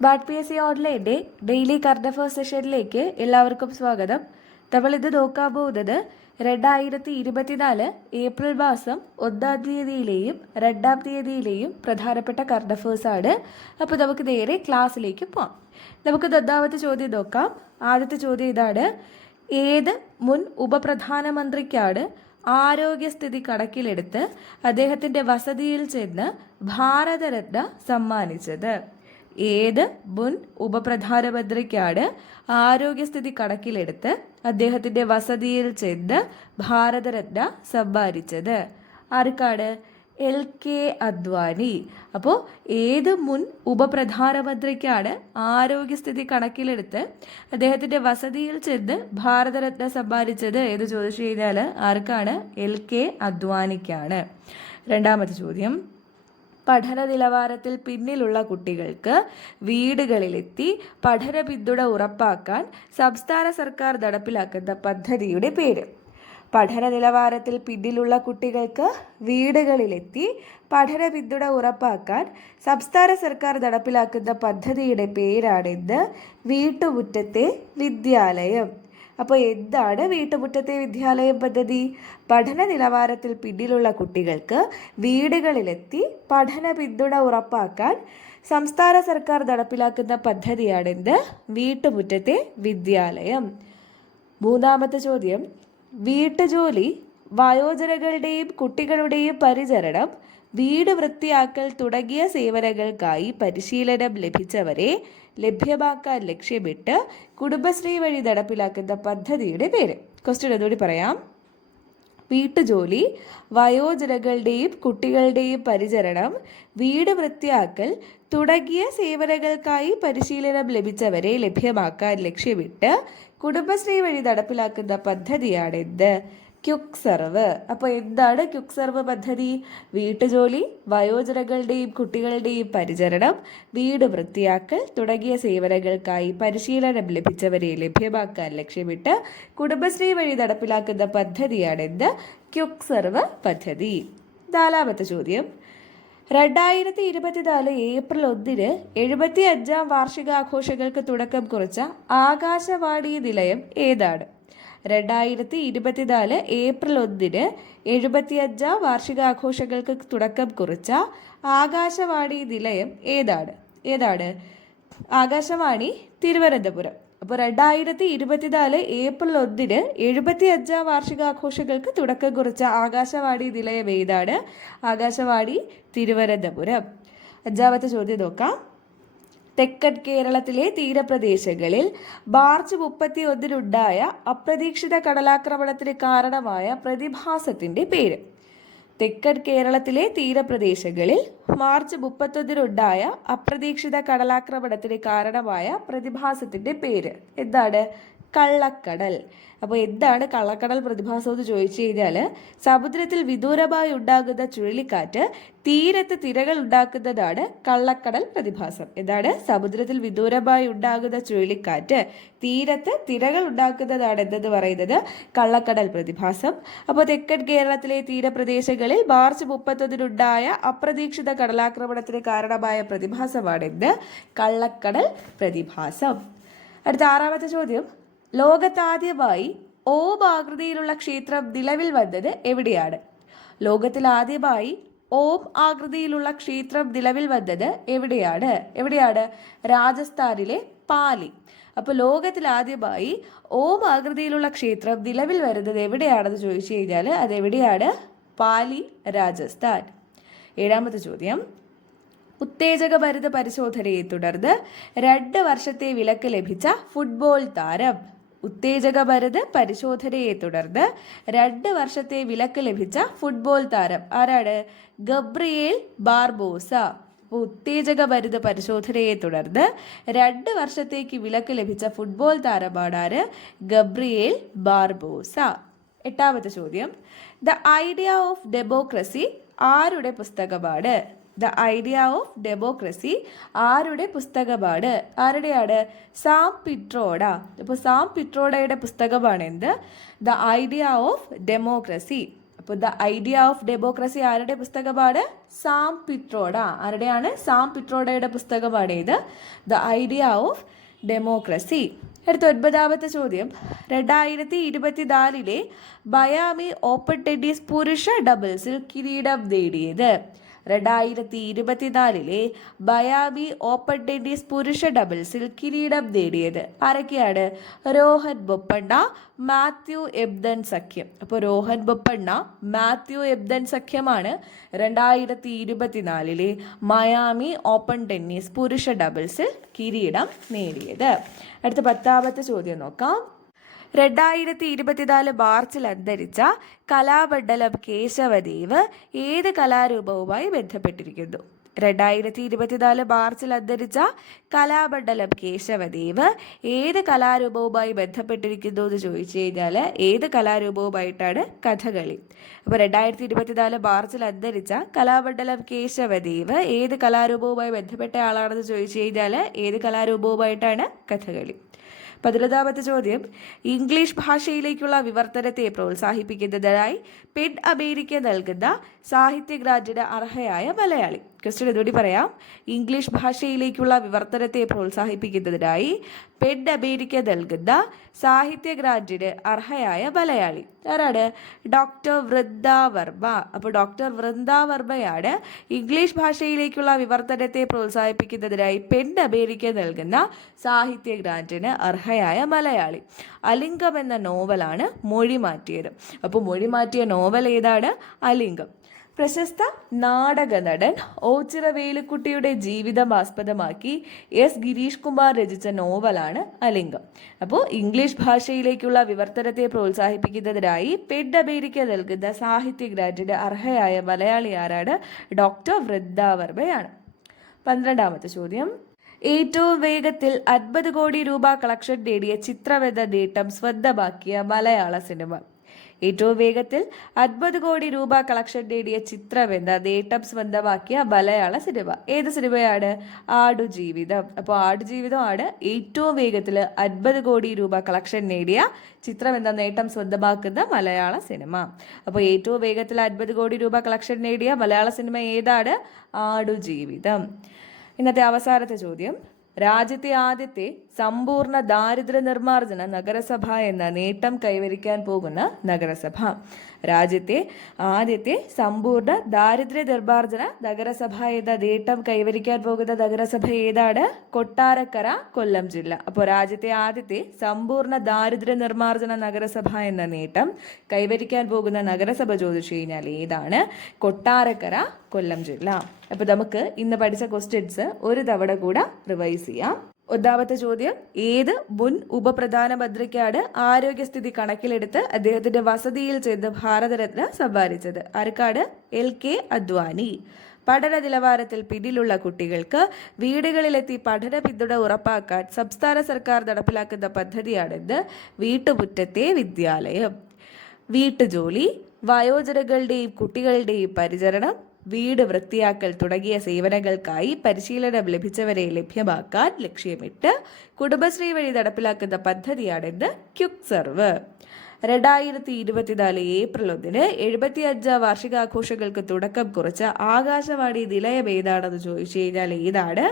Bad P S C ഓൺലൈന്റെ daily current affairs സെഷനിലേക്ക് എല്ലാവർക്കും സ്വാഗതം. നമ്മൾ ഇത് നോക്കാൻ പോകുന്നത് രണ്ടായിരത്തി ഇരുപത്തിനാല് ഏപ്രിൽ മാസം ഒന്നാം തീയതിയിലെയും രണ്ടാം തീയതിയിലെയും പ്രധാനപ്പെട്ട കറണ്ട് അഫയേഴ്സ് ആണ്. അപ്പോൾ നമുക്ക് നേരെ ക്ലാസ്സിലേക്ക് പോകാം നമുക്ക് ഒന്നാമത്തെ ചോദ്യം നോക്കാം. ആദ്യത്തെ ചോദ്യം ഇതാണ്. ഏത് മുൻ ഉപപ്രധാനമന്ത്രിക്കാണ് ആരോഗ്യസ്ഥിതി കണക്കിലെടുത്ത് അദ്ദേഹത്തിന്റെ വസതിയിൽ ചെന്ന് ഭാരതരത്ന സമ്മാനിച്ചത്? ഏത് മുൻ ഉപപ്രധാനമന്ത്രിക്കാണ് ആരോഗ്യസ്ഥിതി കണക്കിലെടുത്ത് അദ്ദേഹത്തിന്റെ വസതിയിൽ ചെന്ന് ഭാരതരത്ന സമ്മാനിച്ചത്? ആർക്കാണ്? L K Advani. അപ്പോൾ ഏത് മുൻ ഉപപ്രധാനമന്ത്രിക്കാണ് ആരോഗ്യസ്ഥിതി കണക്കിലെടുത്ത് അദ്ദേഹത്തിന്റെ വസതിയിൽ ചെന്ന് ഭാരതരത്ന സമ്മാനിച്ചത് എന്ന് ചോദിച്ചു കഴിഞ്ഞാൽ ആർക്കാണ്? എൽ കെ അദ്വാനിക്കാണ്. രണ്ടാമത്തെ ചോദ്യം. പഠന നിലവാരത്തിൽ പിന്നിലുള്ള കുട്ടികൾക്ക് വീടുകളിലെത്തി പഠന പിന്തുണ ഉറപ്പാക്കാൻ സംസ്ഥാന സർക്കാർ നടപ്പിലാക്കുന്ന പദ്ധതിയുടെ പേര്. പഠന നിലവാരത്തിൽ പിന്നിലുള്ള കുട്ടികൾക്ക് വീടുകളിലെത്തി പഠന പിന്തുണ ഉറപ്പാക്കാൻ സംസ്ഥാന സർക്കാർ നടപ്പിലാക്കുന്ന പദ്ധതിയുടെ പേരാണെന്ന് വീട്ടുമുറ്റത്തെ വിദ്യാലയം. അപ്പോൾ എന്താണ് വീട്ടുമുറ്റത്തെ വിദ്യാലയം പദ്ധതി? പഠന നിലവാരത്തിൽ പിന്നിലുള്ള കുട്ടികൾക്ക് വീടുകളിലെത്തി പഠന പിന്തുണ ഉറപ്പാക്കാൻ സംസ്ഥാന സർക്കാർ നടപ്പിലാക്കുന്ന പദ്ധതിയാണിത് വീട്ടുമുറ്റത്തെ വിദ്യാലയം. മൂന്നാമത്തെ ചോദ്യം. വീട്ടുജോലി വയോജനങ്ങളുടെയും കുട്ടികളുടെയും പരിചരണം വീട് വൃത്തിയാക്കൽ തുടങ്ങിയ സേവനങ്ങൾക്കായി പരിശീലനം ലഭിച്ചവരെ ലഭ്യമാക്കാൻ ലക്ഷ്യമിട്ട് കുടുംബശ്രീ വഴി നടപ്പിലാക്കുന്ന പദ്ധതിയുടെ പേര്. ക്വസ്റ്റ്യൻ ഒന്നുകൂടി പറയാം. വീട്ടുജോലി വയോജനങ്ങളുടെയും കുട്ടികളുടെയും പരിചരണം വീട് വൃത്തിയാക്കൽ തുടങ്ങിയ സേവനങ്ങൾക്കായി പരിശീലനം ലഭിച്ചവരെ ലഭ്യമാക്കാൻ ലക്ഷ്യമിട്ട് കുടുംബശ്രീ വഴി നടപ്പിലാക്കുന്ന പദ്ധതിയാണിത്. ക്യുക്ക് സെർവ് അപ്പോൾ എന്താണ് ക്യുക്ക് സെർവ് പദ്ധതി? വീട്ടുജോലി വയോജനങ്ങളുടെയും കുട്ടികളുടെയും പരിചരണം വീട് വൃത്തിയാക്കൽ തുടങ്ങിയ സേവനങ്ങൾക്കായി പരിശീലനം ലഭിച്ചവരെ ലഭ്യമാക്കാൻ ലക്ഷ്യമിട്ട് കുടുംബശ്രീ വഴി നടപ്പിലാക്കുന്ന പദ്ധതിയാണെന്ന് ക്യുക്ക് സെർവ് പദ്ധതി. നാലാമത്തെ ചോദ്യം. രണ്ടായിരത്തി ഇരുപത്തിനാല് ഏപ്രിൽ ഒന്നിന് എഴുപത്തി അഞ്ചാം വാർഷികാഘോഷങ്ങൾക്ക് തുടക്കം കുറിച്ച ആകാശവാണി നിലയം ഏതാണ്? രണ്ടായിരത്തി ഇരുപത്തിനാല് ഏപ്രിൽ ഒന്നിന് എഴുപത്തിയഞ്ചാം വാർഷികാഘോഷങ്ങൾക്ക് തുടക്കം കുറിച്ച ആകാശവാണി നിലയം ഏതാണ്? ഏതാണ്? ആകാശവാണി തിരുവനന്തപുരം. അപ്പോൾ രണ്ടായിരത്തി ഇരുപത്തിനാല് ഏപ്രിൽ ഒന്നിന് എഴുപത്തി അഞ്ചാം വാർഷികാഘോഷങ്ങൾക്ക് തുടക്കം കുറിച്ച ആകാശവാണി നിലയം ഏതാണ്? ആകാശവാണി തിരുവനന്തപുരം. അഞ്ചാമത്തെ ചോദ്യം നോക്കാം. തെക്കൻ കേരളത്തിലെ തീരപ്രദേശങ്ങളിൽ മാർച്ച് മുപ്പത്തി ഒന്നിനുണ്ടായ അപ്രതീക്ഷിത കടലാക്രമണത്തിന് കാരണമായ പ്രതിഭാസത്തിന്റെ പേര്. തെക്കൻ കേരളത്തിലെ തീരപ്രദേശങ്ങളിൽ മാർച്ച് മുപ്പത്തൊന്നിനുണ്ടായ അപ്രതീക്ഷിത കടലാക്രമണത്തിന് കാരണമായ പ്രതിഭാസത്തിന്റെ പേര്. എന്താണ്? കള്ളക്കടൽ. അപ്പോൾ എന്താണ് കള്ളക്കടൽ പ്രതിഭാസം എന്ന് ചോദിച്ചു കഴിഞ്ഞാൽ സമുദ്രത്തിൽ വിദൂരമായി ഉണ്ടാകുന്ന ചുഴലിക്കാറ്റ് തീരത്ത് തിരകൾ ഉണ്ടാക്കുന്നതാണ് കള്ളക്കടൽ പ്രതിഭാസം. എന്താണ്? സമുദ്രത്തിൽ വിദൂരമായി ഉണ്ടാകുന്ന ചുഴലിക്കാറ്റ് തീരത്ത് തിരകൾ ഉണ്ടാക്കുന്നതാണ് എന്തെന്ന് പറയുന്നത് കള്ളക്കടൽ പ്രതിഭാസം. അപ്പോൾ തെക്കൻ കേരളത്തിലെ തീരപ്രദേശങ്ങളിൽ മാർച്ച് മുപ്പത്തൊന്നിനുണ്ടായ അപ്രതീക്ഷിത കടലാക്രമണത്തിന് കാരണമായ പ്രതിഭാസമാണെന്ന് കള്ളക്കടൽ പ്രതിഭാസം. അടുത്ത ആറാമത്തെ ചോദ്യം. ലോകത്താദ്യമായി ഓം ആകൃതിയിലുള്ള ക്ഷേത്രം നിലവിൽ വന്നത് എവിടെയാണ്? ലോകത്തിലാദ്യമായി ഓം ആകൃതിയിലുള്ള ക്ഷേത്രം നിലവിൽ വന്നത് എവിടെയാണ്? എവിടെയാണ്? രാജസ്ഥാനിലെ പാലി. അപ്പോൾ ലോകത്തിലാദ്യമായി ഓം ആകൃതിയിലുള്ള ക്ഷേത്രം നിലവിൽ വരുന്നത് എവിടെയാണെന്ന് ചോദിച്ചു കഴിഞ്ഞാൽ അത് എവിടെയാണ് പാലി രാജസ്ഥാൻ. ഏഴാമത്തെ ചോദ്യം. ഉത്തേജക ഉത്തേജകഭരിത പരിശോധനയെ തുടർന്ന് രണ്ട് വർഷത്തെ വിലക്ക് ലഭിച്ച ഫുട്ബോൾ താരം. ഉത്തേജകഭരിത പരിശോധനയെ തുടർന്ന് രണ്ട് വർഷത്തെ വിലക്ക് ലഭിച്ച ഫുട്ബോൾ താരം ആരാണ്? Gabriel Barbosa. അപ്പോൾ ഉത്തേജകഭരിത പരിശോധനയെ തുടർന്ന് രണ്ട് വർഷത്തേക്ക് വിലക്ക് ലഭിച്ച ഫുട്ബോൾ താരമാണ് ഗബ്രിയേൽ ബാർബോസ. എട്ടാമത്തെ ചോദ്യം. ദ ഐഡിയ ഓഫ് ഡെമോക്രസി ആരുടെ പുസ്തകമാണ്? ദ ഐഡിയ ഓഫ് ഡെമോക്രസി ആരുടെ പുസ്തകമാണ്? ആരുടെയാണ്? സാം പിട്രോഡ. അപ്പോൾ സാം പിട്രോഡയുടെ പുസ്തകമാണ് എന്ത്? The idea of democracy. അപ്പോൾ ദ ഐഡിയ ഓഫ് ഡെമോക്രസി ആരുടെ പുസ്തകമാണ്? സാം പിട്രോഡ. ആരുടെയാണ്? സാം പിട്രോഡയുടെ പുസ്തകമാണ് ഇത് ദ ഐഡിയ ഓഫ് ഡെമോക്രസി. അടുത്ത ഒൻപതാമത്തെ ചോദ്യം. രണ്ടായിരത്തി ഇരുപത്തിനാലിലെ ബയാമി ഓപ്പൺ ടെന്നീസ് പുരുഷ ഡബിൾസിൽ കിരീടം നേടിയത്. രണ്ടായിരത്തി ഇരുപത്തിനാലിലെ ബയാബി ഓപ്പൺ ടെന്നീസ് പുരുഷ ഡബിൾസിൽ കിരീടം നേടിയത്. ആരൊക്കെയാണ്? രോഹൻ ബൊപ്പണ്ണ മാത്യു എബ്ദൻ സഖ്യം. അപ്പോൾ രോഹൻ ബൊപ്പണ്ണ മാത്യു എബ്ദൻ സഖ്യമാണ് രണ്ടായിരത്തി ഇരുപത്തിനാലിലെ മയാമി ഓപ്പൺ ടെന്നീസ് പുരുഷ ഡബിൾസിൽ കിരീടം നേടിയത്. അടുത്ത പത്താമത്തെ ചോദ്യം നോക്കാം. രണ്ടായിരത്തി ഇരുപത്തിനാല് മാർച്ചിൽ അന്തരിച്ച കലാമണ്ഡലം കേശവദേവ് ഏത് കലാരൂപവുമായി ബന്ധപ്പെട്ടിരിക്കുന്നു? രണ്ടായിരത്തി ഇരുപത്തിനാല് മാർച്ചിൽ അന്തരിച്ച കലാമണ്ഡലം കേശവദേവ് ഏത് കലാരൂപവുമായി ബന്ധപ്പെട്ടിരിക്കുന്നു എന്ന് ചോദിച്ചു കഴിഞ്ഞാൽ ഏത് കലാരൂപവുമായിട്ടാണ് കഥകളി. അപ്പോൾ രണ്ടായിരത്തി ഇരുപത്തിനാല് മാർച്ചിൽ അന്തരിച്ച കലാമണ്ഡലം കേശവദേവ് ഏത് കലാരൂപവുമായി ബന്ധപ്പെട്ട ആളാണെന്ന് ചോദിച്ചു കഴിഞ്ഞാൽ ഏത് കലാരൂപവുമായിട്ടാണ് കഥകളി? പതിനൊന്നാമത്തെ ചോദ്യം ഇംഗ്ലീഷ് ഭാഷയിലേക്കുള്ള വിവർത്തനത്തെ പ്രോത്സാഹിപ്പിക്കുന്നതിനായി പെൺ അമേരിക്ക നൽകുന്ന സാഹിത്യ ഗ്രാന്റിന് അർഹയായ മലയാളി. ക്വസ്റ്റ്യൻ ഇതുകൂടി പറയാം. ഇംഗ്ലീഷ് ഭാഷയിലേക്കുള്ള വിവർത്തനത്തെ പ്രോത്സാഹിപ്പിക്കുന്നതിനായി പെഡ് അമേരിക്ക നൽകുന്ന സാഹിത്യ ഗ്രാന്റിന് അർഹയായ മലയാളി. ആരാണ്? ഡോക്ടർ വൃന്ദ വർമ്മ അപ്പോൾ ഡോക്ടർ വൃന്ദ വർമ്മയാണ് ഇംഗ്ലീഷ് ഭാഷയിലേക്കുള്ള വിവർത്തനത്തെ പ്രോത്സാഹിപ്പിക്കുന്നതിനായി പെഡ് അമേരിക്ക നൽകുന്ന സാഹിത്യ ഗ്രാന്റിന് അർഹയായ മലയാളി. അലിംഗം എന്ന നോവലാണ് മൊഴി മാറ്റിയത് അപ്പോൾ മൊഴി മാറ്റിയ നോവൽ ഏതാണ്? അലിംഗം. പ്രശസ്ത നാടക നടൻ ഓച്ചിറ വേലുക്കുട്ടിയുടെ ജീവിതം ആസ്പദമാക്കി എസ് ഗിരീഷ് കുമാർ രചിച്ച നോവലാണ് അലിംഗം. അപ്പോൾ ഇംഗ്ലീഷ് ഭാഷയിലേക്കുള്ള വിവർത്തനത്തെ പ്രോത്സാഹിപ്പിക്കുന്നതിനായി പെഡ് അമേരിക്ക നൽകുന്ന സാഹിത്യ ഗ്രാൻഡിന് അർഹയായ മലയാളി ആരാണ്? ഡോക്ടർ വൃന്ദാവർമ്മയാണ്. പന്ത്രണ്ടാമത്തെ ചോദ്യം. ഏറ്റവും വേഗത്തിൽ അൻപത് കോടി രൂപ കളക്ഷൻ നേടിയ ചിത്രമെന്ന നേട്ടം സ്വന്തമാക്കിയ മലയാള സിനിമ. ഏറ്റവും വേഗത്തിൽ അൻപത് കോടി രൂപ കളക്ഷൻ നേടിയ ചിത്രമെന്ന നേട്ടം സ്വന്തമാക്കിയ മലയാള സിനിമ. ഏത് സിനിമയാണ്? ആടുജീവിതം. അപ്പോൾ ആടുജീവിതമാണ് ഏറ്റവും വേഗത്തിൽ അൻപത് കോടി രൂപ കളക്ഷൻ നേടിയ ചിത്രം എന്ന നേട്ടം സ്വന്തമാക്കുന്ന മലയാള സിനിമ. അപ്പോൾ ഏറ്റവും വേഗത്തിൽ അൻപത് കോടി രൂപ കളക്ഷൻ നേടിയ മലയാള സിനിമ ഏതാണ്? ആടുജീവിതം. ഇന്നത്തെ അവസാനത്തെ ചോദ്യം. രാജ്യത്തെ ആദ്യത്തെ സമ്പൂർണ ദാരിദ്ര്യ നിർമ്മാർജന നഗരസഭ എന്ന നേട്ടം കൈവരിക്കാൻ പോകുന്ന നഗരസഭ. രാജ്യത്തെ ആദ്യത്തെ സമ്പൂർണ ദാരിദ്ര്യ നിർമ്മാർജന നഗരസഭ എന്ന നേട്ടം കൈവരിക്കാൻ പോകുന്ന നഗരസഭ ഏതാണ്? കൊട്ടാരക്കര കൊല്ലം ജില്ല. അപ്പോൾ രാജ്യത്തെ ആദ്യത്തെ സമ്പൂർണ ദാരിദ്ര്യ നിർമ്മാർജന നഗരസഭ എന്ന നേട്ടം കൈവരിക്കാൻ പോകുന്ന നഗരസഭ ചോദിച്ചു കഴിഞ്ഞാൽ ഏതാണ്? കൊട്ടാരക്കര കൊല്ലം ജില്ല. അപ്പോൾ നമുക്ക് ഇന്ന് പഠിച്ച ക്വസ്റ്റ്യൻസ് ഒരു തവണ കൂടെ റിവൈസ് ചെയ്യാം. ഒന്നാമത്തെ ചോദ്യം ഏത് മുൻ ഉപപ്രധാനമന്ത്രിക്കാണ് ആരോഗ്യസ്ഥിതി കണക്കിലെടുത്ത് അദ്ദേഹത്തിന്റെ വസതിയിൽ ചെന്ന് ഭാരതരത്ന സമ്മാനിച്ചത്? ആർക്കാട് എൽ കെ അദ്വാനി. പഠന നിലവാരത്തിൽ പിന്നിലുള്ള കുട്ടികൾക്ക് വീടുകളിലെത്തി പഠന പിന്തുണ ഉറപ്പാക്കാൻ സംസ്ഥാന സർക്കാർ നടപ്പിലാക്കുന്ന പദ്ധതിയാണെന്ന് വീട്ടുമുറ്റത്തെ വിദ്യാലയം. വീട്ടുജോലി വയോജനങ്ങളുടെയും കുട്ടികളുടെയും പരിചരണം വീട് വൃത്തിയാക്കൽ തുടങ്ങിയ സേവനങ്ങൾക്കായി പരിശീലനം ലഭിച്ചവരെ ലഭ്യമാക്കാൻ ലക്ഷ്യമിട്ട് കുടുംബശ്രീ വഴി നടപ്പിലാക്കുന്ന പദ്ധതിയാണിത് ക്യുക് സർവ്. രണ്ടായിരത്തി ഇരുപത്തിനാല് ഏപ്രിൽ ഒന്നിന് എഴുപത്തി അഞ്ചാം വാർഷികാഘോഷങ്ങൾക്ക് തുടക്കം കുറിച്ച ആകാശവാണി നിലയം ഏതാണെന്ന് ചോദിച്ചു കഴിഞ്ഞാൽ ഏതാണ്?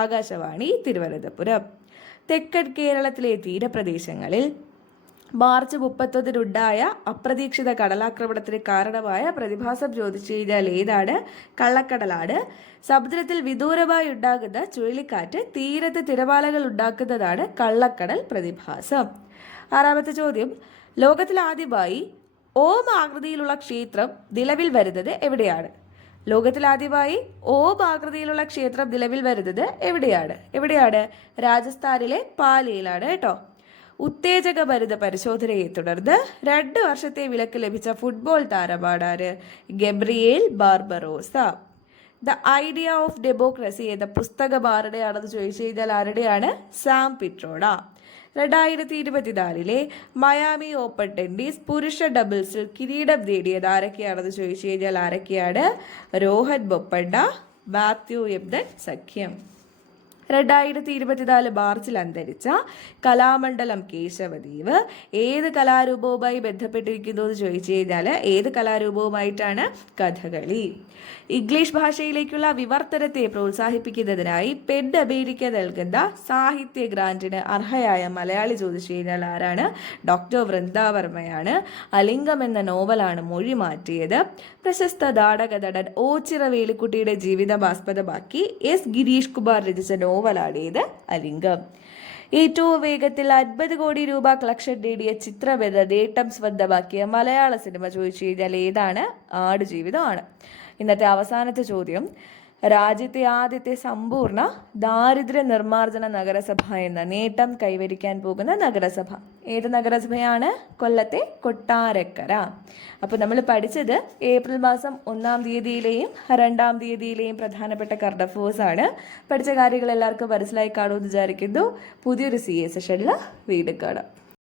ആകാശവാണി തിരുവനന്തപുരം. തെക്കൻ കേരളത്തിലെ തീരപ്രദേശങ്ങളിൽ മാർച്ച് മുപ്പത്തൊന്നിനുണ്ടായ അപ്രതീക്ഷിത കടലാക്രമണത്തിന് കാരണമായ പ്രതിഭാസം ചോദിച്ചു കഴിഞ്ഞാൽ ഏതാണ്? കള്ളക്കടലാണ്. സമുദ്രത്തിൽ വിദൂരമായി ഉണ്ടാകുന്ന ചുഴലിക്കാറ്റ് തീരത്ത് തിരമാലകൾ ഉണ്ടാക്കുന്നതാണ് കള്ളക്കടൽ പ്രതിഭാസം. ആറാമത്തെ ചോദ്യം. ലോകത്തിൽ ആദ്യമായി ഓം ആകൃതിയിലുള്ള ക്ഷേത്രം നിലവിൽ വരുന്നത് എവിടെയാണ്? ലോകത്തിൽ ആദ്യമായി ഓം ആകൃതിയിലുള്ള ക്ഷേത്രം നിലവിൽ വരുന്നത് എവിടെയാണ്? എവിടെയാണ്? രാജസ്ഥാനിലെ പാലിയിലാണ് കേട്ടോ. ഉത്തേജക മരുന്ന് പരിശോധനയെ തുടർന്ന് രണ്ട് വർഷത്തെ വിലക്ക് ലഭിച്ച football താരമാണാര് Gabriel Barbarosa. The idea of democracy എന്ന പുസ്തകം ആരുടെയാണെന്ന് ചോദിച്ചു കഴിഞ്ഞാൽ ആരുടെയാണ്? സാം പിട്രോഡ രണ്ടായിരത്തി ഇരുപത്തിനാലിലെ മയാമി ഓപ്പൺ ടെന്നീസ് പുരുഷ ഡബിൾസിൽ കിരീടം നേടിയത് ആരൊക്കെയാണെന്ന് ചോദിച്ചു കഴിഞ്ഞാൽ ആരൊക്കെയാണ്? രോഹൻ ബൊപ്പണ്ണ മാത്യു എബ്ദൻ സഖ്യം. രണ്ടായിരത്തി ഇരുപത്തിനാല് മാർച്ചിൽ അന്തരിച്ച കലാമണ്ഡലം കേശവദീവ് ഏത് കലാരൂപവുമായി ബന്ധപ്പെട്ടിരിക്കുന്നു എന്ന് ചോദിച്ചു കഴിഞ്ഞാൽ ഏത് കലാരൂപവുമായിട്ടാണ് കഥകളി. ഇംഗ്ലീഷ് ഭാഷയിലേക്കുള്ള വിവർത്തനത്തെ പ്രോത്സാഹിപ്പിക്കുന്നതിനായി പെൻ അമേരിക്ക നൽകുന്ന സാഹിത്യ ഗ്രാന്റിന് അർഹയായ മലയാളി ചോദിച്ചു കഴിഞ്ഞാൽ ആരാണ്? ഡോക്ടർ വൃന്ദാവർമ്മയാണ്. അലിംഗം എന്ന നോവലാണ് മൊഴി മാറ്റിയത്. പ്രശസ്ത നാടക നടൻ ഓച്ചിറ വേലിക്കുട്ടിയുടെ ജീവിതം ആസ്പദമാക്കി എസ് ഗിരീഷ് കുമാർ രചിച്ച നോവലാണ് ഇത് അലിംഗം. ഏറ്റവും വേഗത്തിൽ അൻപത് കോടി രൂപ കളക്ഷൻ നേടിയ ചിത്രമെന്ന നേട്ടം സ്വന്തമാക്കിയ മലയാള സിനിമ ചോദിച്ചു കഴിഞ്ഞാൽ ഏതാണ്? ആടുജീവിതമാണ്. ഇന്നത്തെ അവസാനത്തെ ചോദ്യം. രാജ്യത്തെ ആദ്യത്തെ സമ്പൂർണ ദാരിദ്ര്യ നിർമ്മാർജന നഗരസഭ എന്ന നേട്ടം കൈവരിക്കാൻ പോകുന്ന നഗരസഭ. ഏത് നഗരസഭയാണ്? കൊല്ലത്തെ കൊട്ടാരക്കര. അപ്പോൾ നമ്മൾ പഠിച്ചത് ഏപ്രിൽ മാസം ഒന്നാം തീയതിയിലെയും രണ്ടാം തീയതിയിലെയും പ്രധാനപ്പെട്ട കറണ്ട് അഫേഴ്സ് ആണ്. പഠിച്ച കാര്യങ്ങൾ എല്ലാവർക്കും മനസ്സിലായി കാണുമെന്ന് വിചാരിക്കുന്നു. പുതിയൊരു സി എ സെഷനിൽ വീട് കാണാം.